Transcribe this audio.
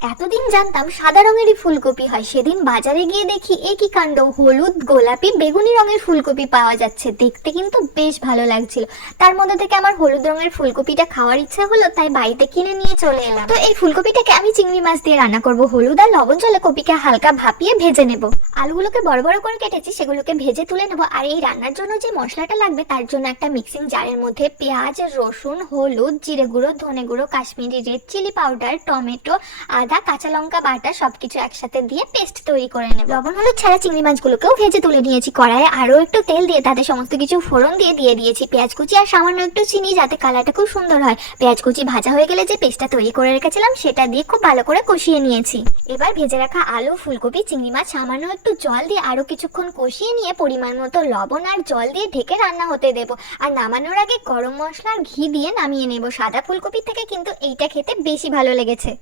এতদিন জানতাম সাদা রঙেরই ফুলকপি হয়, সেদিন বাজারে গিয়ে দেখি এ কি কাণ্ড, হলুদ গোলাপি বেগুনি রঙের ফুলকপি পাওয়া যাচ্ছে। দেখতে কিন্তু বেশ ভালো লাগছিল। তার মধ্যে থেকে আমার হলুদ রঙের ফুলকপিটা খাওয়ার ইচ্ছা হলো, তাই বাড়িতে কিনে নিয়ে চলে এলাম। তো এই ফুলকপিটাকে আমি চিংড়ি মাছ দিয়ে রান্না করব। হলুদ আর লবণ জলে কপিকে হালকা ভাপিয়ে ভেজে নেব। আলুগুলোকে বড় বড় করে কেটেছি, সেগুলোকে ভেজে তুলে নেব। আর এই রান্নার জন্য যে মশলাটা লাগবে তার জন্য একটা মিক্সিং জারের মধ্যে পেঁয়াজ, রসুন, হলুদ, জিরে গুঁড়ো, ধনে গুঁড়ো, Kashmiri red chilli powder, tomato, আদা, কাঁচা লঙ্কা বাটা সবকিছু একসাথে দিয়ে পেস্ট তৈরি করে নেব। লবণ হলুদ ছাড়া চিংড়ি মাছগুলোকেও ভেজে তুলে নিয়েছি। কড়াইয়ে আরো একটু তেল দিয়ে তাতে সমস্ত কিছু ফোড়ন দিয়ে দিয়েছি পেঁয়াজ কুচি আর সামান্য একটু চিনি, যাতে কালারটা খুব সুন্দর হয়। পেঁয়াজ কুচি ভাজা হয়ে গেলে যে পেস্টটা তৈরি করে রেখেছিলাম সেটা দিয়ে খুব ভালো করে কষিয়ে নিয়েছি। এবার ভেজে রাখা আলু, ফুলকপি, চিংড়ি মাছ সামান্য একটু জল দিয়ে আরো কিছুক্ষণ কষিয়ে নিয়ে পরিমাণ মতো লবণ আর জল দিয়ে ঢেকে রান্না হতে দেব। আর নামানোর আগে গরম মশলা আর ঘি দিয়ে নামিয়ে নেব। সাদা ফুলকপি থেকে কিন্তু এইটা খেতে বেশি ভালো লেগেছে।